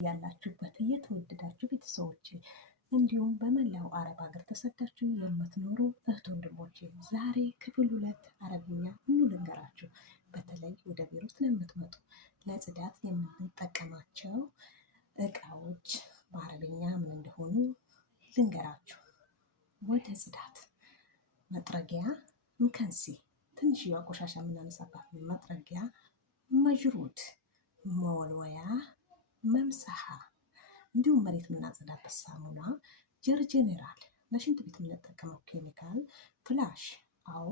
ያላችሁበት እየተወደዳችሁ ቤተሰቦች እንዲሁም በመላው አረብ ሀገር ተሰዳችሁ የምትኖሩ እህት ወንድሞቼ ዛሬ ክፍል 2 አረብኛ ኑ ልንገራችሁ። በተለይ ወደ ቤሩት ለምትመጡ ለጽዳት የምንጠቀማቸው እቃዎች በአረብኛ ምን እንደሆኑ ልንገራችሁ። ወደ ጽዳት መጥረጊያ ምከንሲ ትንሽዬ ቆሻሻ የምናነሳባት መጥረጊያ፣ መጅሩድ መወልወያ፣ መምሰሃ እንዲሁም መሬት የምናጸዳበት ሳሙና፣ ጀርጀኔራል ለሽንት ቤት የምንጠቀመው ኬሚካል፣ ፍላሽ አው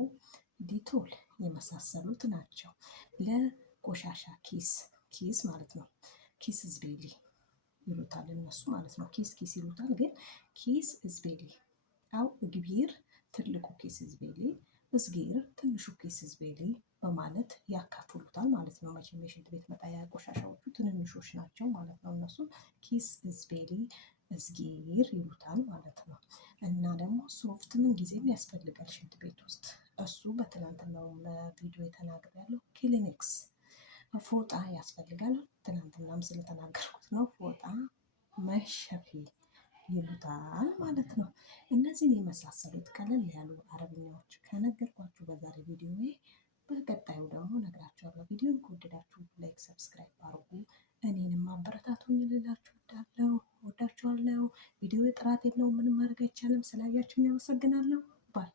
ዲቶል የመሳሰሉት ናቸው። ለቆሻሻ ኪስ ማለት ነው። ኪስ ዝቤሊ ይሉታል እነሱ ማለት ነው። ኪስ ይሉታል፣ ግን ኪስ ዝቤሊ አው ግቢር ትልቁ ኪስ ዝቤሊ፣ እዝጊር ትንሹ ኪስ ዝቤሊ በማለት ያካፍሉታል ማለት ነው። መቼም የሽንት ቤት መጣያ ቆሻሻዎቹ ትንንሾች ናቸው ማለት ነው። እነሱ ኪስ ዝቤሊ እዝጊር ይሉታል ማለት ነው። እና ደግሞ ሶፍት ምን ጊዜም ያስፈልጋል ሽንት ቤት ውስጥ። እሱ በትናንትናው ቪዲዮ የተናግሬያለሁ። ክሊኒክስ ፎጣ ያስፈልጋል። ትናንትናም ስለተናገርኩት ነው። ፎጣ መሸፊ ይሉታል ማለት ነው። እነዚህን የመሳሰሉት ቀለል ያሉ አረብኛዎች ከነገርኳችሁ በዛሬ ቪዲዮ በቀጣዩ ደግሞ ነግራችኋለሁ። ቪዲዮን ከወደዳችሁ ላይክ፣ ሰብስክራይብ አድርጉ። እኔንም አበረታቱኝ ልላችሁ ወዳችኋለሁ። ቪዲዮ ጥራት የለውም፣ ምንም ማድረግ አይቻልም። ስላያችሁኝ አመሰግናለሁ። ባይ